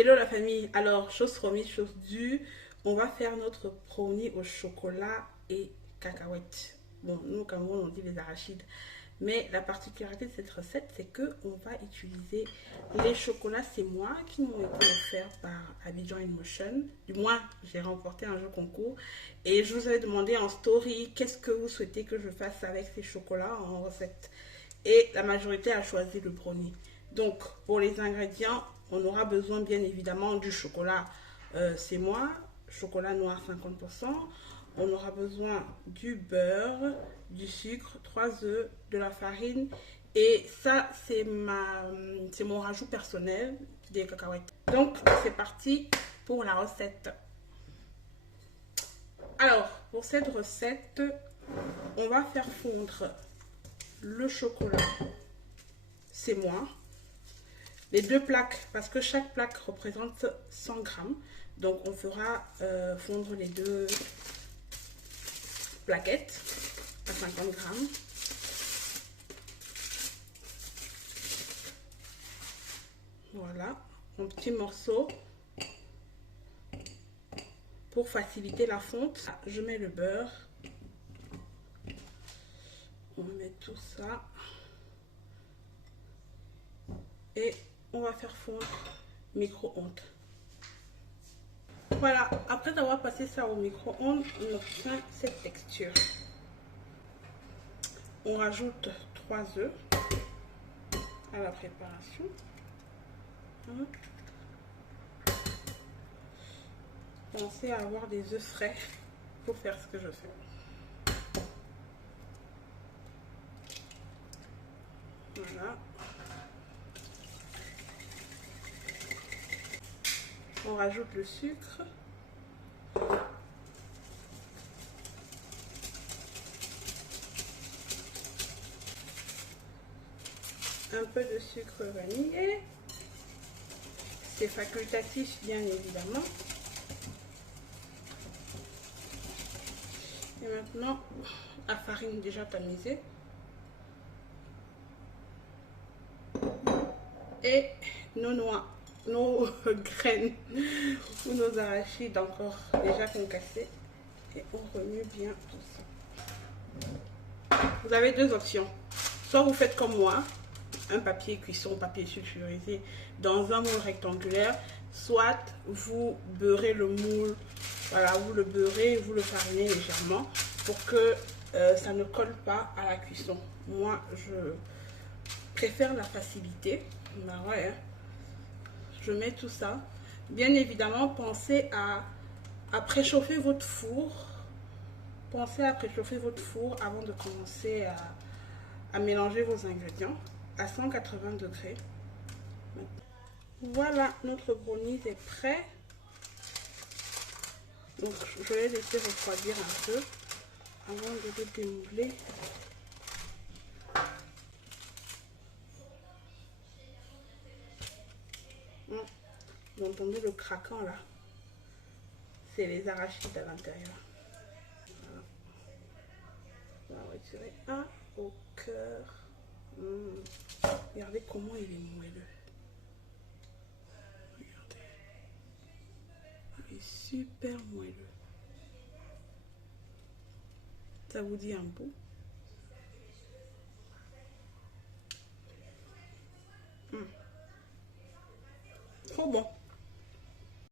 Hello la famille, alors chose promise, chose due, on va faire notre brownie au chocolat et cacahuètes. Bon, nous au Cameroun on dit les arachides, mais la particularité de cette recette c'est que on va utiliser les chocolats, c'est moi qui m'ont été offerts par Abidjan in Motion. Du moins, j'ai remporté un jeu concours et je vous avais demandé en story qu'est-ce que vous souhaitez que je fasse avec ces chocolats en recette. Et la majorité a choisi le brownie. Donc, pour les ingrédients, on aura besoin bien évidemment du chocolat, c'est moi, chocolat noir 50%. On aura besoin du beurre, du sucre, 3 œufs, de la farine. Et ça, c'est mon rajout personnel des cacahuètes. Donc, c'est parti pour la recette. Alors, pour cette recette, on va faire fondre le chocolat, c'est moi. Les deux plaques, parce que chaque plaque représente 100 grammes. Donc on fera fondre les deux plaquettes à 50 grammes. Voilà, en petits morceaux. Pour faciliter la fonte, je mets le beurre. On met tout ça. Et on va faire fondre micro-ondes. Voilà, après avoir passé ça au micro-ondes, on obtient cette texture. On rajoute 3 œufs à la préparation. Pensez à avoir des œufs frais pour faire ce que je fais. Voilà. On rajoute le sucre. Un peu de sucre vanillé. C'est facultatif bien évidemment. Et maintenant, la farine déjà tamisée. Et nos noix, nos graines ou nos arachides encore déjà concassées. Et on remue bien tout ça. Vous avez deux options. Soit vous faites comme moi, un papier cuisson, papier sulfurisé dans un moule rectangulaire, soit vous beurrez le moule, voilà, vous le beurrez, vous le farinez légèrement pour que ça ne colle pas à la cuisson. Moi, je préfère la facilité. Ben ouais, hein. Je mets tout ça. Bien évidemment, pensez à préchauffer votre four. Pensez à préchauffer votre four avant de commencer à mélanger vos ingrédients à 180 degrés. Voilà, notre brownie est prêt. Donc je vais laisser refroidir un peu avant de le démouler. Vous entendez le craquant là? C'est les arachides à l'intérieur. Voilà. On va retirer un au cœur. Regardez comment il est moelleux. Regardez. Il est super moelleux. Ça vous dit un bout?